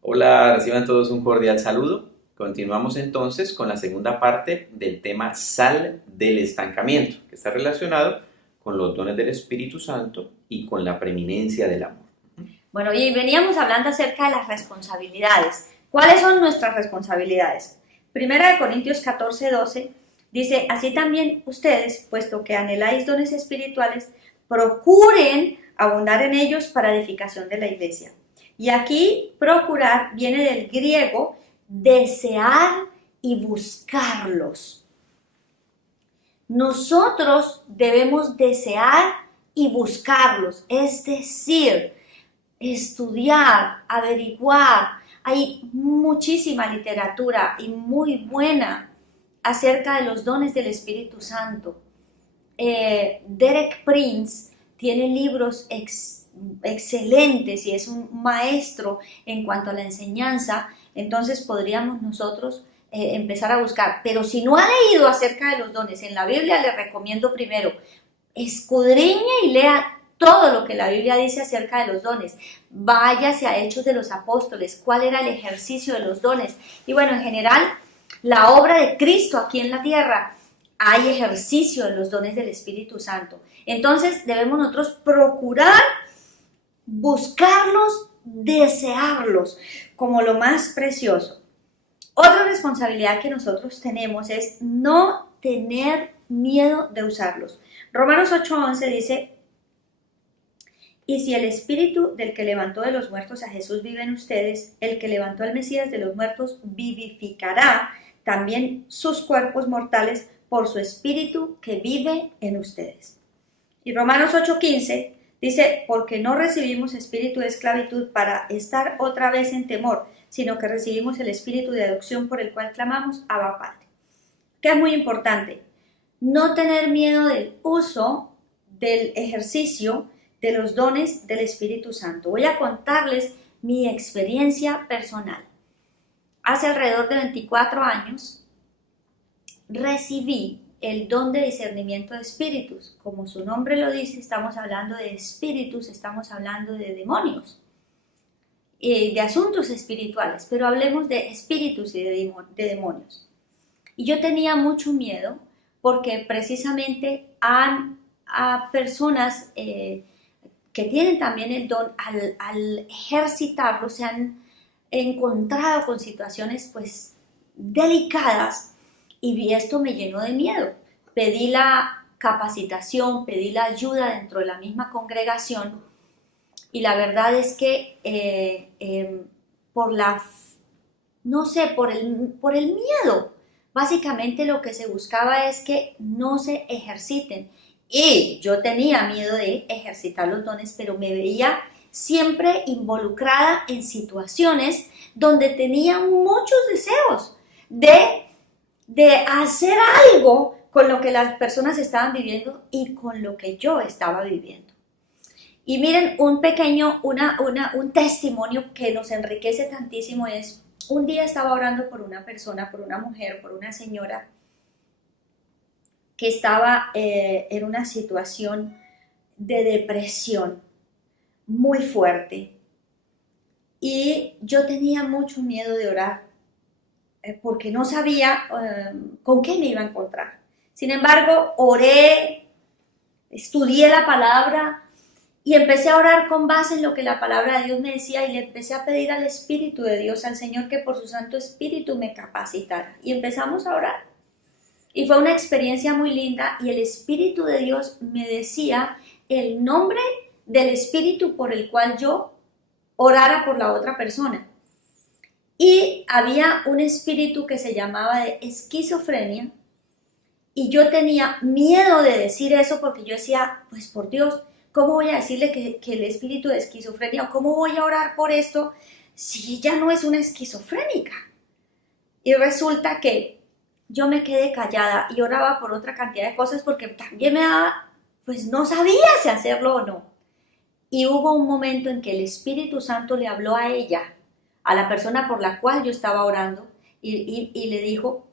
Hola, reciban todos un cordial saludo. Continuamos entonces con la segunda parte del tema sal del estancamiento, que está relacionado con los dones del Espíritu Santo y con la preeminencia del amor. Bueno, y veníamos hablando acerca de las responsabilidades. ¿Cuáles son nuestras responsabilidades? Primera de Corintios 14:12 dice, así también ustedes, puesto que anheláis dones espirituales, procuren abundar en ellos para edificación de la iglesia. Y aquí procurar viene del griego desear y buscarlos. Nosotros debemos desear y buscarlos, es decir, estudiar, averiguar. Hay muchísima literatura y muy buena acerca de los dones del Espíritu Santo. Derek Prince tiene libros excelentes y es un maestro en cuanto a la enseñanza, entonces podríamos nosotros empezar a buscar. Pero si no ha leído acerca de los dones en la Biblia, le recomiendo primero, escudriñe y lea todo lo que la Biblia dice acerca de los dones. Váyase a Hechos de los Apóstoles, cuál era el ejercicio de los dones. Y bueno, en general, la obra de Cristo aquí en la tierra, hay ejercicio de los dones del Espíritu Santo. Entonces debemos nosotros procurar buscarlos, desearlos como lo más precioso. Otra responsabilidad que nosotros tenemos es no tener miedo de usarlos. Romanos 8:11 dice, y si el espíritu del que levantó de los muertos a Jesús vive en ustedes, el que levantó al Mesías de los muertos vivificará también sus cuerpos mortales por su espíritu que vive en ustedes. Y Romanos 8:15 dice, porque no recibimos espíritu de esclavitud para estar otra vez en temor, sino que recibimos el espíritu de adopción por el cual clamamos, Abba Padre. Que es muy importante, no tener miedo del uso, del ejercicio de los dones del Espíritu Santo. Voy a contarles mi experiencia personal. Hace alrededor de 24 años recibí el don de discernimiento de espíritus. Como su nombre lo dice, estamos hablando de espíritus, estamos hablando de demonios, de asuntos espirituales, pero hablemos de espíritus y de demonios. Y yo tenía mucho miedo porque precisamente a personas que tienen también el don, al ejercitarlo, se han encontrado con situaciones pues delicadas y esto me llenó de miedo. Pedí la capacitación, pedí la ayuda dentro de la misma congregación y la verdad es que por la, no sé, por el miedo, básicamente lo que se buscaba es que no se ejerciten. Y yo tenía miedo de ejercitar los dones, pero me veía siempre involucrada en situaciones donde tenía muchos deseos de hacer algo con lo que las personas estaban viviendo y con lo que yo estaba viviendo. Y miren, un testimonio que nos enriquece tantísimo es, un día estaba orando por una persona, por una mujer, por una señora, que estaba en una situación de depresión muy fuerte. Y yo tenía mucho miedo de orar porque no sabía con qué me iba a encontrar. Sin embargo, oré, estudié la palabra y empecé a orar con base en lo que la palabra de Dios me decía y le empecé a pedir al Espíritu de Dios, al Señor, que por su Santo Espíritu me capacitara. Y empezamos a orar. Y fue una experiencia muy linda y el Espíritu de Dios me decía el nombre del Espíritu por el cual yo orara por la otra persona. Y había un espíritu que se llamaba de esquizofrenia y yo tenía miedo de decir eso porque yo decía, pues por Dios, ¿cómo voy a decirle que el espíritu de esquizofrenia o cómo voy a orar por esto si ella no es una esquizofrénica? Y resulta que yo me quedé callada y oraba por otra cantidad de cosas porque también me daba, pues no sabía si hacerlo o no. Y hubo un momento en que el Espíritu Santo le habló a ella, a la persona por la cual yo estaba orando, y le dijo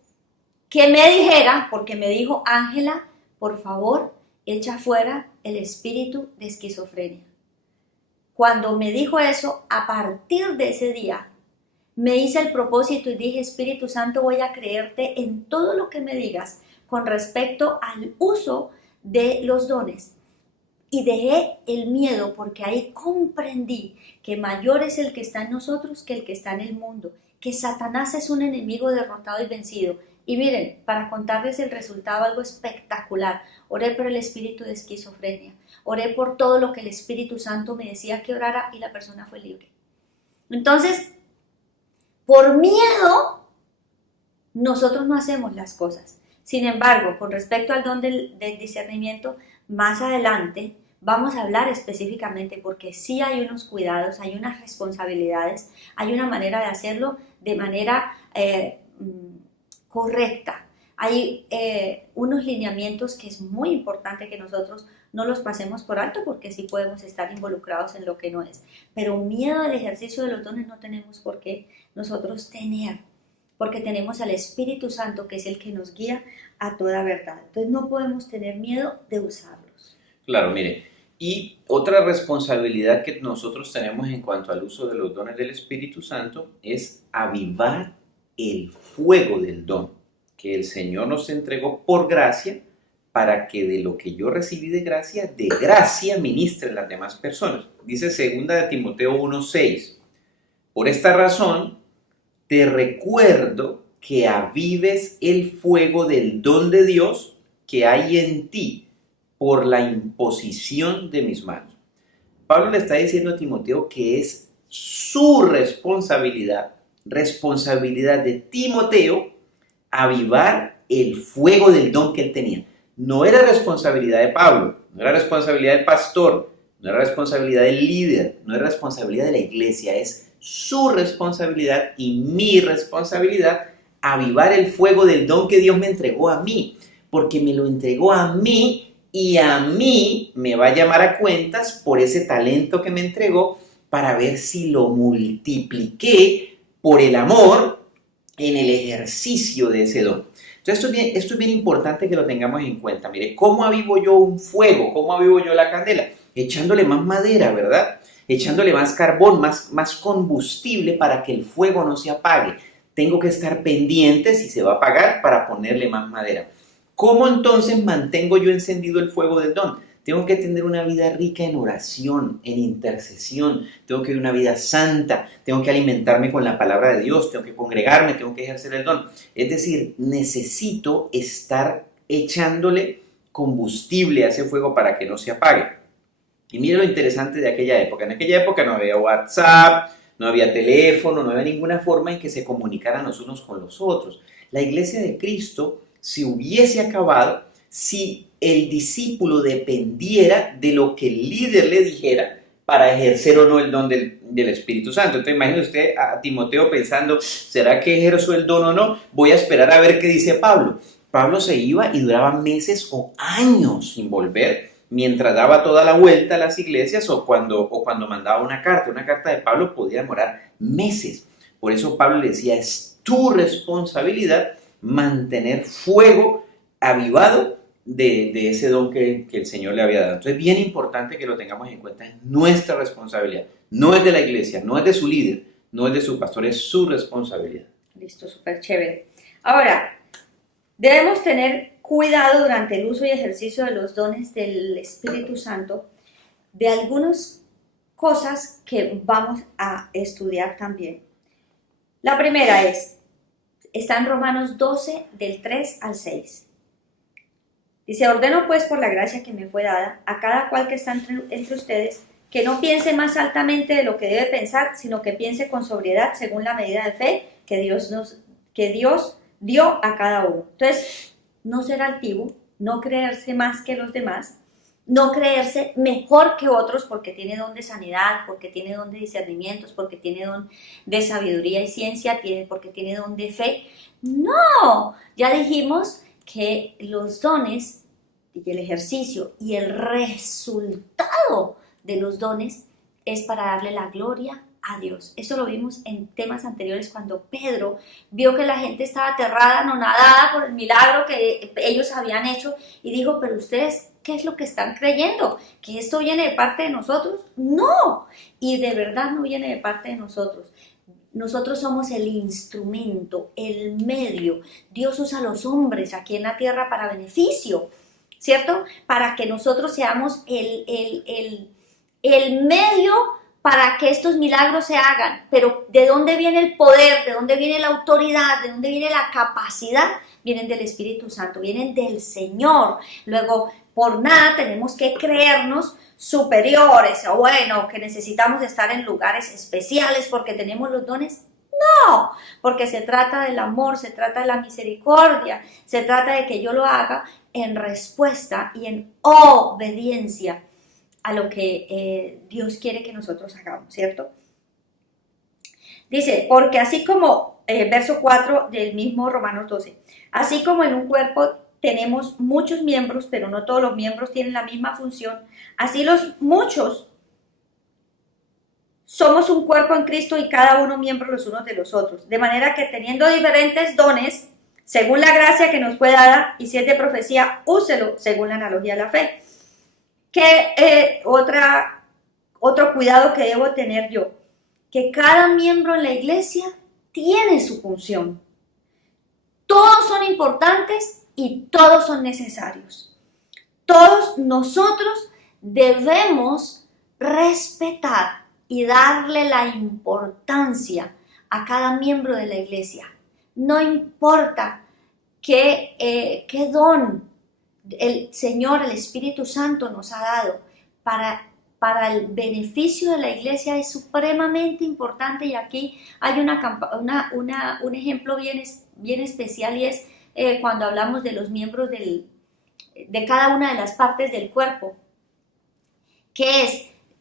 que me dijera, porque me dijo, Ángela, por favor, echa fuera el espíritu de esquizofrenia. Cuando me dijo eso, a partir de ese día, me hice el propósito y dije, Espíritu Santo, voy a creerte en todo lo que me digas con respecto al uso de los dones. Y dejé el miedo porque ahí comprendí que mayor es el que está en nosotros que el que está en el mundo, que Satanás es un enemigo derrotado y vencido. Y miren, para contarles el resultado, algo espectacular. Oré por el espíritu de esquizofrenia, oré por todo lo que el Espíritu Santo me decía que orara y la persona fue libre. Entonces, por miedo, nosotros no hacemos las cosas. Sin embargo, con respecto al don del discernimiento, más adelante vamos a hablar específicamente porque sí hay unos cuidados, hay unas responsabilidades, hay una manera de hacerlo de manera correcta. Hay unos lineamientos que es muy importante que nosotros no los pasemos por alto porque sí podemos estar involucrados en lo que no es. Pero miedo al ejercicio de los dones no tenemos por qué nosotros tener, porque tenemos al Espíritu Santo que es el que nos guía a toda verdad. Entonces no podemos tener miedo de usarlos. Claro, mire, y otra responsabilidad que nosotros tenemos en cuanto al uso de los dones del Espíritu Santo es avivar el fuego del don que el Señor nos entregó por gracia, para que de lo que yo recibí de gracia ministren las demás personas. Dice 2 de Timoteo 1:6, por esta razón te recuerdo que avives el fuego del don de Dios que hay en ti por la imposición de mis manos. Pablo le está diciendo a Timoteo que es su responsabilidad de Timoteo, avivar el fuego del don que él tenía. No era responsabilidad de Pablo, no era responsabilidad del pastor, no era responsabilidad del líder, no era responsabilidad de la iglesia, es su responsabilidad y mi responsabilidad avivar el fuego del don que Dios me entregó a mí, porque me lo entregó a mí y a mí me va a llamar a cuentas por ese talento que me entregó para ver si lo multipliqué por el amor en el ejercicio de ese don. Entonces esto es bien importante que lo tengamos en cuenta. Mire, ¿cómo avivo yo un fuego? ¿Cómo avivo yo la candela? Echándole más madera, ¿verdad? Echándole más carbón, más combustible para que el fuego no se apague. Tengo que estar pendiente si se va a apagar para ponerle más madera. ¿Cómo entonces mantengo yo encendido el fuego del don? Tengo que tener una vida rica en oración, en intercesión, tengo que vivir una vida santa, tengo que alimentarme con la palabra de Dios, tengo que congregarme, tengo que ejercer el don. Es decir, necesito estar echándole combustible a ese fuego para que no se apague. Y mire lo interesante de aquella época. En aquella época no había WhatsApp, no había teléfono, no había ninguna forma en que se comunicaran los unos con los otros. La iglesia de Cristo se hubiese acabado si el discípulo dependiera de lo que el líder le dijera para ejercer o no el don del Espíritu Santo. Entonces imagine usted a Timoteo pensando, ¿será que ejerzo el don o no? Voy a esperar a ver qué dice Pablo. Pablo se iba y duraba meses o años sin volver, mientras daba toda la vuelta a las iglesias o cuando mandaba una carta. Una carta de Pablo podía demorar meses. Por eso Pablo le decía, es tu responsabilidad mantener fuego avivado de ese don que el Señor le había dado. Entonces es bien importante que lo tengamos en cuenta, es nuestra responsabilidad, no es de la iglesia, no es de su líder, no es de su pastor, es su responsabilidad. Listo, súper chévere. Ahora, debemos tener cuidado durante el uso y ejercicio de los dones del Espíritu Santo de algunas cosas que vamos a estudiar también. La primera está en Romanos 12, del 3 al 6. Dice, ordeno pues por la gracia que me fue dada a cada cual que está entre ustedes, que no piense más altamente de lo que debe pensar, sino que piense con sobriedad según la medida de fe que Dios dio a cada uno. Entonces, no ser altivo, no creerse más que los demás, no creerse mejor que otros porque tiene don de sanidad, porque tiene don de discernimientos, porque tiene don de sabiduría y ciencia, porque tiene don de fe. No, ya dijimos que los dones y el ejercicio y el resultado de los dones es para darle la gloria a Dios. Eso lo vimos en temas anteriores cuando Pedro vio que la gente estaba aterrada, anonadada por el milagro que ellos habían hecho y dijo, pero ustedes, ¿qué es lo que están creyendo? ¿Que esto viene de parte de nosotros? No, y de verdad no viene de parte de nosotros. nosotros somos el instrumento, el medio. Dios usa a los hombres aquí en la tierra para beneficio, ¿cierto? Para que nosotros seamos el medio para que estos milagros se hagan. Pero ¿de dónde viene el poder? ¿De dónde viene la autoridad? ¿De dónde viene la capacidad? Vienen del Espíritu Santo, vienen del Señor. Luego, por nada tenemos que creernos superiores o bueno, que necesitamos estar en lugares especiales porque tenemos los dones. No, porque se trata del amor, se trata de la misericordia, se trata de que yo lo haga en respuesta y en obediencia a lo que Dios quiere que nosotros hagamos, ¿cierto? Dice, porque así como, verso 4 del mismo Romanos 12, así como en un cuerpo tenemos muchos miembros, pero no todos los miembros tienen la misma función, así los muchos somos un cuerpo en Cristo y cada uno miembro los unos de los otros. De manera que teniendo diferentes dones, según la gracia que nos fue dada, y si es de profecía, úselo según la analogía de la fe. Otro cuidado que debo tener yo, que cada miembro en la iglesia tiene su función. Todos son importantes y todos son necesarios. Todos nosotros debemos respetar y darle la importancia a cada miembro de la iglesia. No importa qué don el Señor, el Espíritu Santo nos ha dado para el beneficio de la iglesia, es supremamente importante. Y aquí hay un ejemplo bien especial, y es cuando hablamos de los miembros de cada una de las partes del cuerpo. ¿Qué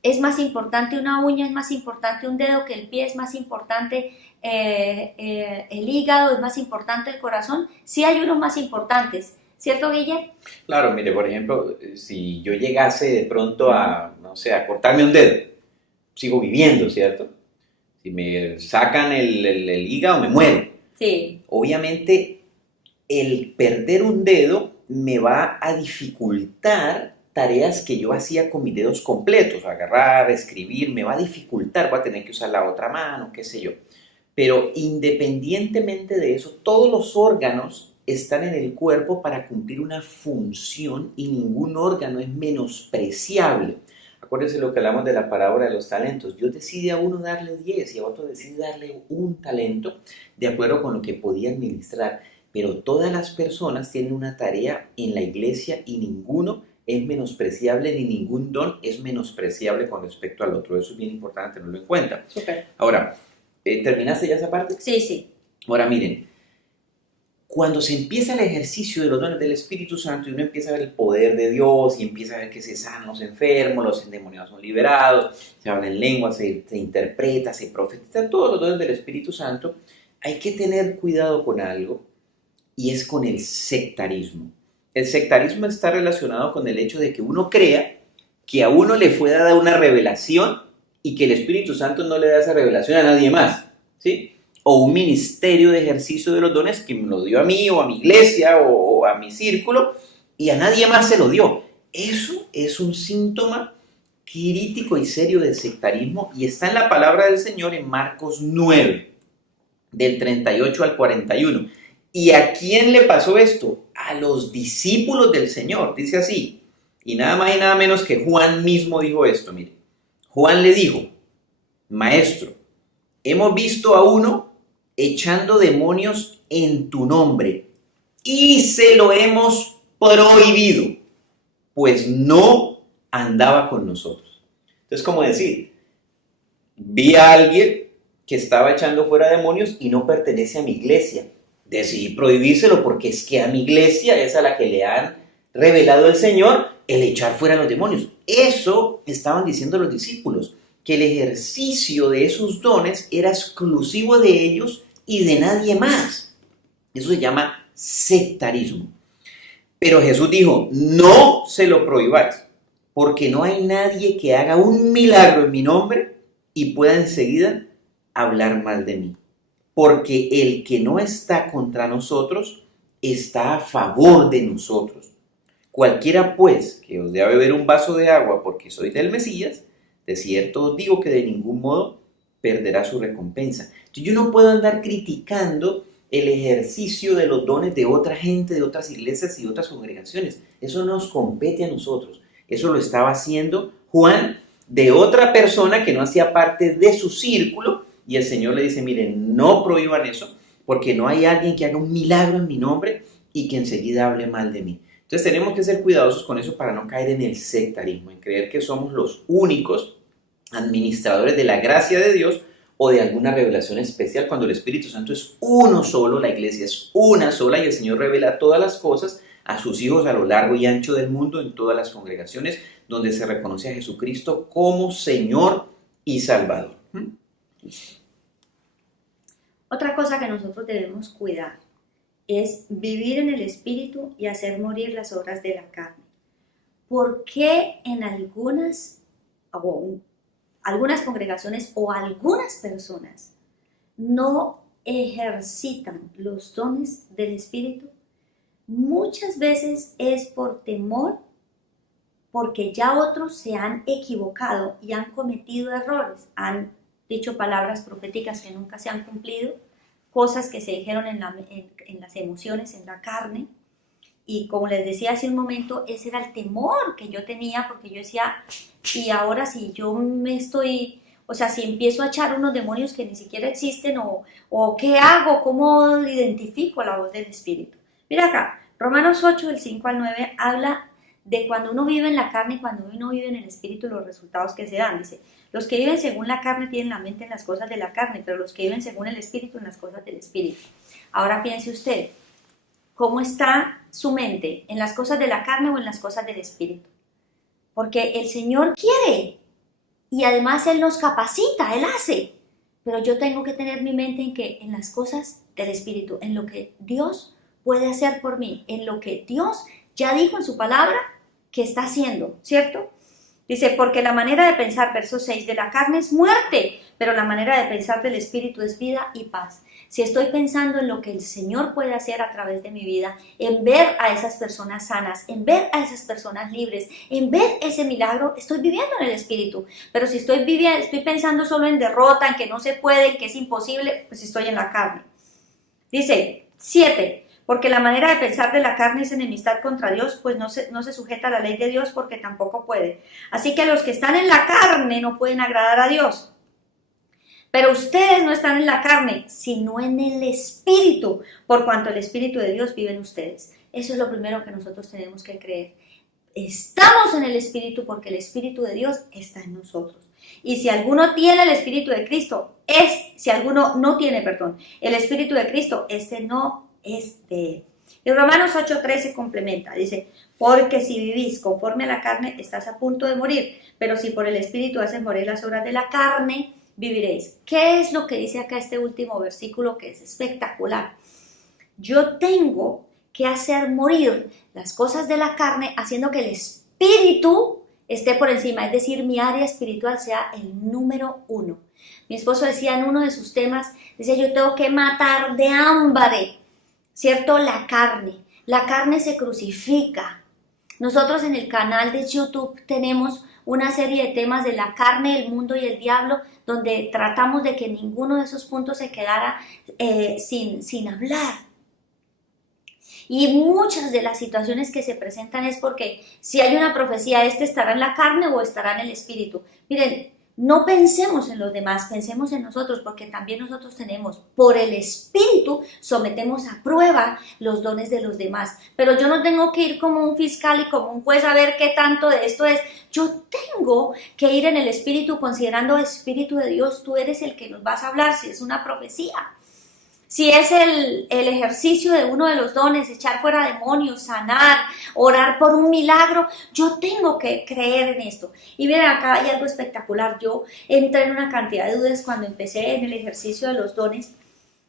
es más importante una uña? ¿Es más importante un dedo que el pie? ¿Es más importante el hígado? ¿Es más importante el corazón? Sí hay unos más importantes, ¿cierto, Guille? Claro, mire, por ejemplo, si yo llegase de pronto a cortarme un dedo, sigo viviendo, ¿cierto? Si me sacan el hígado, me muero. Sí. Obviamente, el perder un dedo me va a dificultar tareas que yo hacía con mis dedos completos, agarrar, escribir, me va a dificultar, voy a tener que usar la otra mano, qué sé yo. Pero independientemente de eso, todos los órganos están en el cuerpo para cumplir una función y ningún órgano es menospreciable. Acuérdense lo que hablamos de la parábola de los talentos. Dios decide a uno darle 10 y a otro decide darle un talento de acuerdo con lo que podía administrar. Pero todas las personas tienen una tarea en la iglesia y ninguno es menospreciable ni ningún don es menospreciable con respecto al otro. Eso es bien importante tenerlo en cuenta. Súper. Ahora, ¿terminaste ya esa parte? Sí. Ahora miren, cuando se empieza el ejercicio de los dones del Espíritu Santo y uno empieza a ver el poder de Dios y empieza a ver que se sanan los enfermos, los endemoniados son liberados, se habla en lenguas, se interpreta, se profetiza, todos los dones del Espíritu Santo, hay que tener cuidado con algo, y es con el sectarismo. El sectarismo está relacionado con el hecho de que uno crea que a uno le fue dada una revelación y que el Espíritu Santo no le da esa revelación a nadie más, ¿sí? O un ministerio de ejercicio de los dones que me lo dio a mí o a mi iglesia o a mi círculo y a nadie más se lo dio. Eso es un síntoma crítico y serio del sectarismo y está en la palabra del Señor en Marcos 9, del 38 al 41. ¿Y a quién le pasó esto? A los discípulos del Señor, dice así. Y nada más y nada menos que Juan mismo dijo esto, mire. Juan le dijo, Maestro, hemos visto a uno echando demonios en tu nombre y se lo hemos prohibido, pues no andaba con nosotros. Entonces, como decir, vi a alguien que estaba echando fuera demonios y no pertenece a mi iglesia. Decidí prohibírselo porque es que a mi iglesia es a la que le han revelado el Señor el echar fuera los demonios. Eso estaban diciendo los discípulos, que el ejercicio de esos dones era exclusivo de ellos y de nadie más. Eso se llama sectarismo. Pero Jesús dijo, no se lo prohibáis, porque no hay nadie que haga un milagro en mi nombre y pueda enseguida hablar mal de mí. Porque el que no está contra nosotros está a favor de nosotros. Cualquiera pues que os dé a beber un vaso de agua porque sois del Mesías, de cierto os digo que de ningún modo perderá su recompensa. Entonces yo no puedo andar criticando el ejercicio de los dones de otra gente, de otras iglesias y de otras congregaciones. Eso nos compete a nosotros. Eso lo estaba haciendo Juan de otra persona que no hacía parte de su círculo, y el Señor le dice, miren, no prohíban eso, porque no hay alguien que haga un milagro en mi nombre y que enseguida hable mal de mí. Entonces tenemos que ser cuidadosos con eso para no caer en el sectarismo, en creer que somos los únicos administradores de la gracia de Dios o de alguna revelación especial, cuando el Espíritu Santo es uno solo, la iglesia es una sola y el Señor revela todas las cosas a sus hijos a lo largo y ancho del mundo, en todas las congregaciones donde se reconoce a Jesucristo como Señor y Salvador. Otra cosa que nosotros debemos cuidar es vivir en el Espíritu y hacer morir las obras de la carne. ¿Por qué en algunas congregaciones o algunas personas no ejercitan los dones del Espíritu? Muchas veces es por temor, porque ya otros se han equivocado y han cometido errores, han dicho palabras proféticas que nunca se han cumplido, cosas que se dijeron en las emociones, en la carne. Y como les decía hace un momento, ese era el temor que yo tenía, porque yo decía, y ahora si yo si empiezo a echar unos demonios que ni siquiera existen, o ¿qué hago? ¿Cómo identifico la voz del Espíritu? Mira acá, Romanos 8, del 5 al 9, habla de cuando uno vive en la carne y cuando uno vive en el Espíritu, los resultados que se dan. Dice, los que viven según la carne tienen la mente en las cosas de la carne, pero los que viven según el Espíritu en las cosas del Espíritu. Ahora piense usted, ¿cómo está su mente? ¿En las cosas de la carne o en las cosas del Espíritu? Porque el Señor quiere y además Él nos capacita, Él hace. Pero yo tengo que tener mi mente en las cosas del Espíritu, en lo que Dios puede hacer por mí, en lo que Dios ya dijo en su palabra que está haciendo, ¿cierto? Dice, porque la manera de pensar, verso 6, de la carne es muerte, pero la manera de pensar del Espíritu es vida y paz. Si estoy pensando en lo que el Señor puede hacer a través de mi vida, en ver a esas personas sanas, en ver a esas personas libres, en ver ese milagro, estoy viviendo en el Espíritu. Pero si estoy pensando solo en derrota, en que no se puede, en que es imposible, pues estoy en la carne. Dice, 7. Porque la manera de pensar de la carne es enemistad contra Dios, pues no se sujeta a la ley de Dios porque tampoco puede. Así que los que están en la carne no pueden agradar a Dios. Pero ustedes no están en la carne, sino en el Espíritu, por cuanto el Espíritu de Dios vive en ustedes. Eso es lo primero que nosotros tenemos que creer. Estamos en el Espíritu porque el Espíritu de Dios está en nosotros. Y si alguno tiene el Espíritu de Cristo, si alguno no tiene, el Espíritu de Cristo, este no es de él. Y Romanos 8:13 complementa, dice, porque si vivís conforme a la carne, estás a punto de morir, pero si por el Espíritu haces morir las obras de la carne, viviréis. ¿Qué es lo que dice acá este último versículo que es espectacular? Yo tengo que hacer morir las cosas de la carne, haciendo que el Espíritu esté por encima, es decir, mi área espiritual sea el número 1. Mi esposo decía en uno de sus temas, decía, yo tengo que matar de hambre, ¿cierto? La carne se crucifica. Nosotros en el canal de YouTube tenemos una serie de temas de la carne, el mundo y el diablo, donde tratamos de que ninguno de esos puntos se quedara sin hablar. Y muchas de las situaciones que se presentan es porque si hay una profecía, estará en la carne o estará en el Espíritu. Miren, no pensemos en los demás, pensemos en nosotros, porque también nosotros tenemos, por el Espíritu, sometemos a prueba los dones de los demás. Pero yo no tengo que ir como un fiscal y como un juez a ver qué tanto de esto es. Yo tengo que ir en el Espíritu, considerando Espíritu de Dios, tú eres el que nos vas a hablar, si es una profecía. Si es el ejercicio de uno de los dones, echar fuera demonios, sanar, orar por un milagro, yo tengo que creer en esto. Y miren, acá hay algo espectacular. Yo entré en una cantidad de dudas cuando empecé en el ejercicio de los dones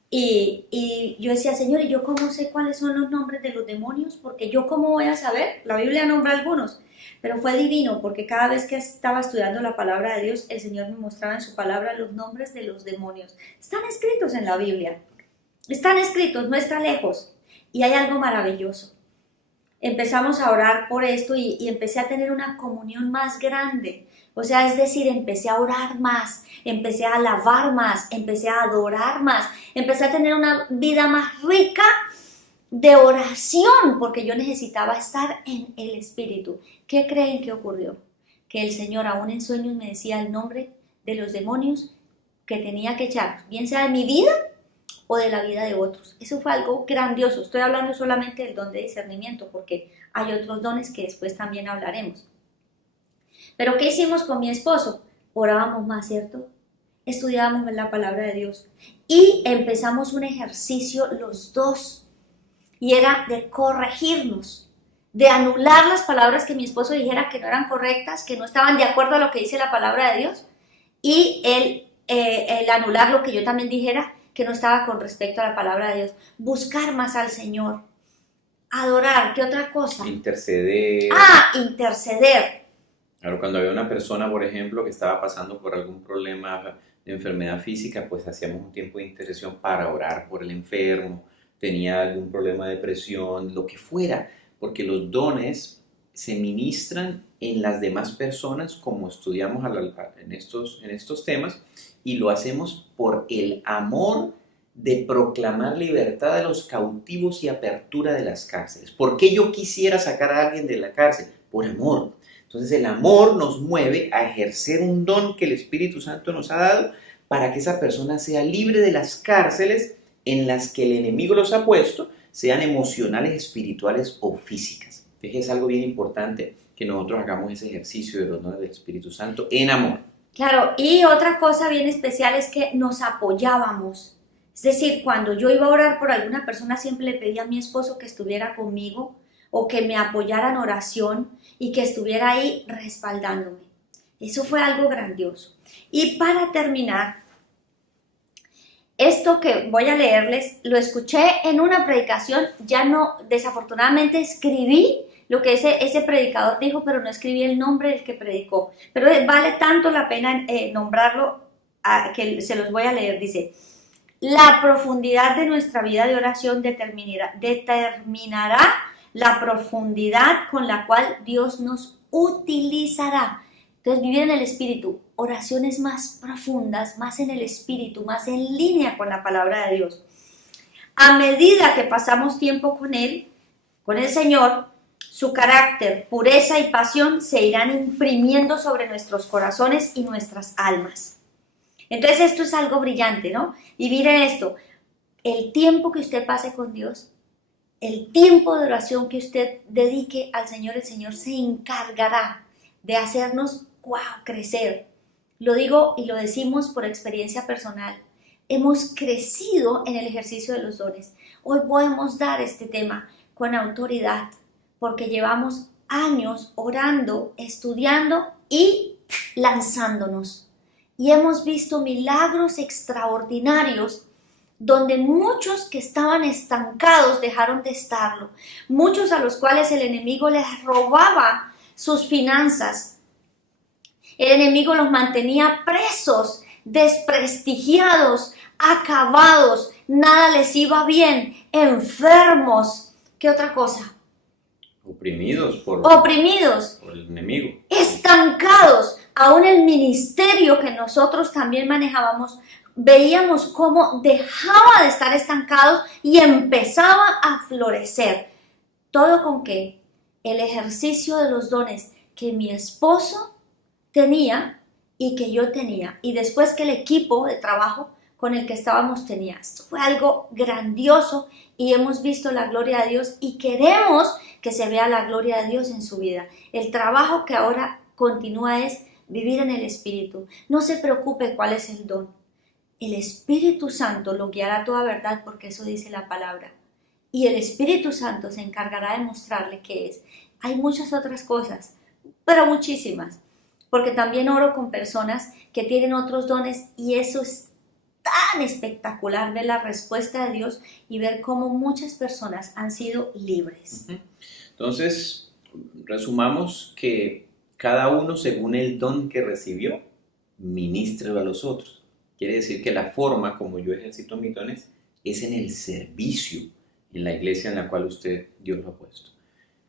y yo decía, Señor, ¿y yo cómo sé cuáles son los nombres de los demonios? Porque yo cómo voy a saber, la Biblia nombra algunos. Pero fue divino porque cada vez que estaba estudiando la palabra de Dios, el Señor me mostraba en su palabra los nombres de los demonios. Están escritos en la Biblia. Están escritos, no está lejos. Y hay algo maravilloso. Empezamos a orar por esto y empecé a tener una comunión más grande O sea, es decir, empecé a orar más, empecé a alabar más, empecé a adorar más, empecé a tener una vida más rica de oración, porque yo necesitaba estar en el Espíritu. ¿Qué creen que ocurrió? Que el Señor aún en sueños me decía el nombre de los demonios que tenía que echar, bien sea de mi vida o de la vida de otros. Eso fue algo grandioso. Estoy hablando solamente del don de discernimiento, porque hay otros dones que después también hablaremos. Pero ¿qué hicimos con mi esposo? Orábamos más, ¿cierto? Estudiábamos la palabra de Dios y empezamos un ejercicio los dos, y era de corregirnos, de anular las palabras que mi esposo dijera que no eran correctas, que no estaban de acuerdo a lo que dice la palabra de Dios, y el anular lo que yo también dijera que no estaba con respecto a la palabra de Dios. Buscar más al Señor, adorar. ¿Qué otra cosa? Interceder. Interceder. Claro, cuando había una persona, por ejemplo, que estaba pasando por algún problema de enfermedad física, pues hacíamos un tiempo de intercesión para orar por el enfermo, tenía algún problema de depresión, lo que fuera, porque los dones se ministran en las demás personas, como estudiamos en estos temas, y lo hacemos por el amor de proclamar libertad a los cautivos y apertura de las cárceles. ¿Por qué yo quisiera sacar a alguien de la cárcel? Por amor. Entonces el amor nos mueve a ejercer un don que el Espíritu Santo nos ha dado para que esa persona sea libre de las cárceles en las que el enemigo los ha puesto, sean emocionales, espirituales o físicas. Entonces es algo bien importante que nosotros hagamos ese ejercicio de los dones del Espíritu Santo en amor. Claro, y otra cosa bien especial es que nos apoyábamos. Es decir, cuando yo iba a orar por alguna persona, siempre le pedía a mi esposo que estuviera conmigo o que me apoyara en oración y que estuviera ahí respaldándome. Eso fue algo grandioso. Y para terminar, esto que voy a leerles, lo escuché en una predicación, ya no, desafortunadamente escribí lo que ese predicador dijo, pero no escribí el nombre del que predicó. Pero vale tanto la pena nombrarlo que se los voy a leer. Dice: la profundidad de nuestra vida de oración determinará la profundidad con la cual Dios nos utilizará. Entonces, vivir en el Espíritu, oraciones más profundas, más en el Espíritu, más en línea con la palabra de Dios. A medida que pasamos tiempo con Él, con el Señor, su carácter, pureza y pasión se irán imprimiendo sobre nuestros corazones y nuestras almas. Entonces, esto es algo brillante, ¿no? Vivir en esto. El tiempo que usted pase con Dios, el tiempo de oración que usted dedique al Señor, el Señor se encargará de hacernos crecer. Lo digo y lo decimos por experiencia personal. Hemos crecido en el ejercicio de los dones. Hoy podemos dar este tema con autoridad porque llevamos años orando, estudiando y lanzándonos. Y hemos visto milagros extraordinarios donde muchos que estaban estancados dejaron de estarlo. Muchos a los cuales el enemigo les robaba sus finanzas. El enemigo los mantenía presos, desprestigiados, acabados, nada les iba bien, enfermos. ¿Qué otra cosa? Oprimidos por el enemigo. Estancados. Aún el ministerio que nosotros también manejábamos, veíamos cómo dejaba de estar estancados y empezaba a florecer. ¿Todo con qué? El ejercicio de los dones que mi esposo tenía y que yo tenía, y después que el equipo de trabajo con el que estábamos tenía. Esto fue algo grandioso y hemos visto la gloria de Dios y queremos que se vea la gloria de Dios en su vida. El trabajo que ahora continúa es vivir en el Espíritu. No se preocupe cuál es el don. El Espíritu Santo lo guiará a toda verdad, porque eso dice la palabra. Y el Espíritu Santo se encargará de mostrarle qué es. Hay muchas otras cosas, pero muchísimas. Porque también oro con personas que tienen otros dones y eso es tan espectacular, ver la respuesta de Dios y ver cómo muchas personas han sido libres. Entonces, resumamos que cada uno, según el don que recibió, ministrelo a los otros. Quiere decir que la forma como yo ejercito mis dones es en el servicio en la iglesia en la cual Dios lo ha puesto.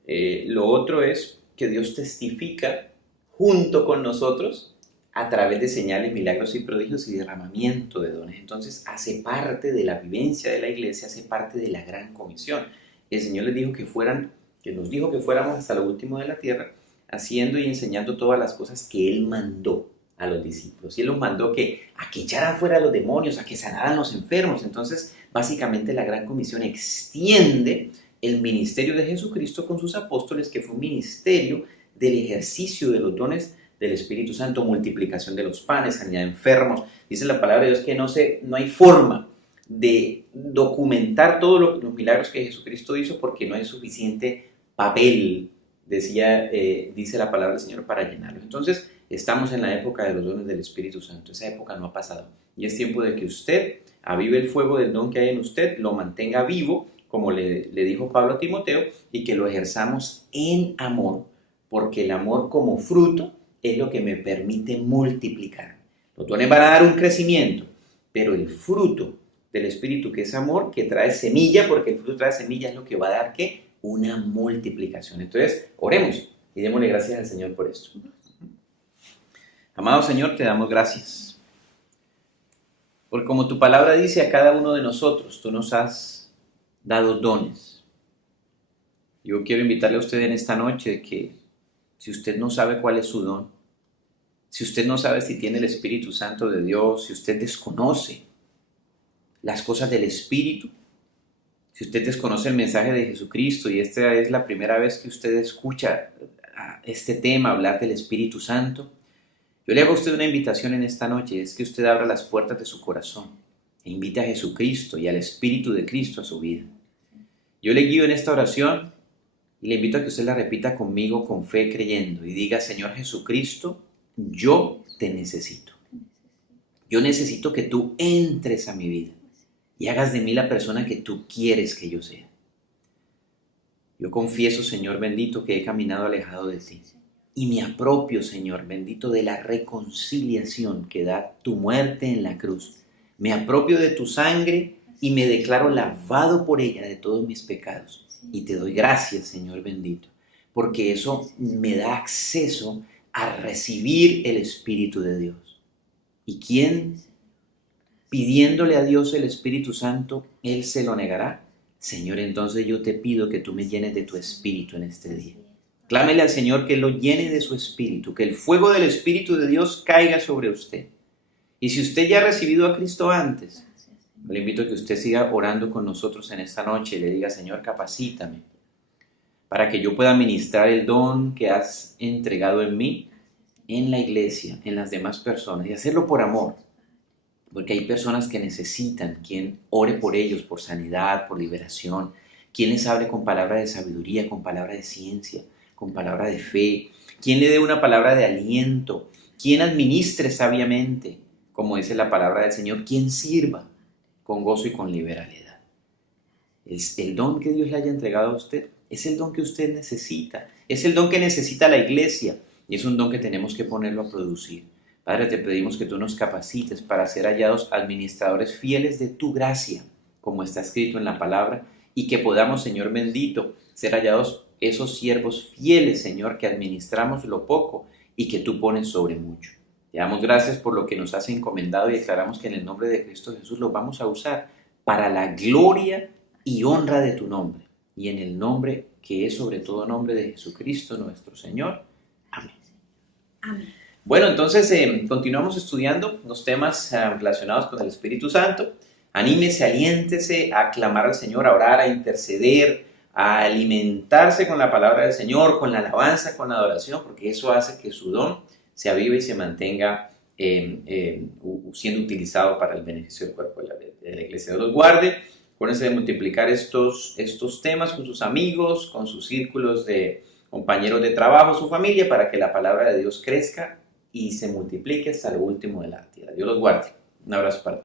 Lo otro es que Dios testifica junto con nosotros a través de señales, milagros y prodigios y derramamiento de dones. Entonces hace parte de la vivencia de la iglesia, hace parte de la gran comisión. El Señor les dijo que nos dijo que fuéramos hasta lo último de la tierra, haciendo y enseñando todas las cosas que Él mandó a los discípulos. Y Él los mandó a que echaran fuera a los demonios, a que sanaran los enfermos. Entonces, básicamente la gran comisión extiende el ministerio de Jesucristo con sus apóstoles, que fue un ministerio del ejercicio de los dones del Espíritu Santo, multiplicación de los panes, sanidad de enfermos. Dice la palabra de Dios que no hay forma de documentar todos los milagros que Jesucristo hizo porque no hay suficiente papel, dice la palabra del Señor, para llenarlos. Entonces, estamos en la época de los dones del Espíritu Santo. Esa época no ha pasado. Y es tiempo de que usted avive el fuego del don que hay en usted, lo mantenga vivo, como le dijo Pablo a Timoteo, y que lo ejerzamos en amor, porque el amor como fruto es lo que me permite multiplicar. Los dones van a dar un crecimiento, pero el fruto del Espíritu, que es amor, que trae semilla, porque el fruto trae semilla, es lo que va a dar, ¿qué? Una multiplicación. Entonces, oremos y démosle gracias al Señor por esto. Amado Señor, te damos gracias. Porque como tu palabra dice, a cada uno de nosotros tú nos has dado dones. Yo quiero invitarle a usted en esta noche que si usted no sabe cuál es su don, si usted no sabe si tiene el Espíritu Santo de Dios, si usted desconoce las cosas del Espíritu, si usted desconoce el mensaje de Jesucristo y esta es la primera vez que usted escucha este tema, hablar del Espíritu Santo, yo le hago a usted una invitación en esta noche, es que usted abra las puertas de su corazón e invite a Jesucristo y al Espíritu de Cristo a su vida. Yo le guío en esta oración y le invito a que usted la repita conmigo con fe, creyendo, y diga: Señor Jesucristo, yo te necesito. Yo necesito que tú entres a mi vida y hagas de mí la persona que tú quieres que yo sea. Yo confieso, Señor bendito, que he caminado alejado de ti. Y me apropio, Señor bendito, de la reconciliación que da tu muerte en la cruz. Me apropio de tu sangre y me declaro lavado por ella de todos mis pecados. Y te doy gracias, Señor bendito, porque eso me da acceso a recibir el Espíritu de Dios. ¿Y quién, pidiéndole a Dios el Espíritu Santo, Él se lo negará? Señor, entonces yo te pido que tú me llenes de tu Espíritu en este día. Clámele al Señor que lo llene de su Espíritu, que el fuego del Espíritu de Dios caiga sobre usted. Y si usted ya ha recibido a Cristo antes, le invito a que usted siga orando con nosotros en esta noche y le diga: Señor, capacítame para que yo pueda ministrar el don que has entregado en mí, en la iglesia, en las demás personas, y hacerlo por amor, porque hay personas que necesitan quien ore por ellos, por sanidad, por liberación, quien les hable con palabra de sabiduría, con palabra de ciencia, con palabra de fe, quien le dé una palabra de aliento, quien administre sabiamente, como dice la palabra del Señor, quien sirva con gozo y con liberalidad. Es el don que Dios le haya entregado a usted, es el don que usted necesita, es el don que necesita la iglesia y es un don que tenemos que ponerlo a producir. Padre, te pedimos que tú nos capacites para ser hallados administradores fieles de tu gracia, como está escrito en la palabra, y que podamos, Señor bendito, ser hallados esos siervos fieles, Señor, que administramos lo poco y que tú pones sobre mucho. Te damos gracias por lo que nos has encomendado y declaramos que en el nombre de Cristo Jesús lo vamos a usar para la gloria y honra de tu nombre. Y en el nombre que es sobre todo nombre de Jesucristo nuestro Señor. Amén. Amén. Bueno, entonces continuamos estudiando los temas relacionados con el Espíritu Santo. Anímese, aliéntese a clamar al Señor, a orar, a interceder, a alimentarse con la palabra del Señor, con la alabanza, con la adoración, porque eso hace que su don se avive y se mantenga siendo utilizado para el beneficio del cuerpo de la iglesia. Dios los guarde. Acuérdense de multiplicar estos temas con sus amigos, con sus círculos de compañeros de trabajo, su familia, para que la palabra de Dios crezca y se multiplique hasta lo último de la tierra. Dios los guarde. Un abrazo para todos.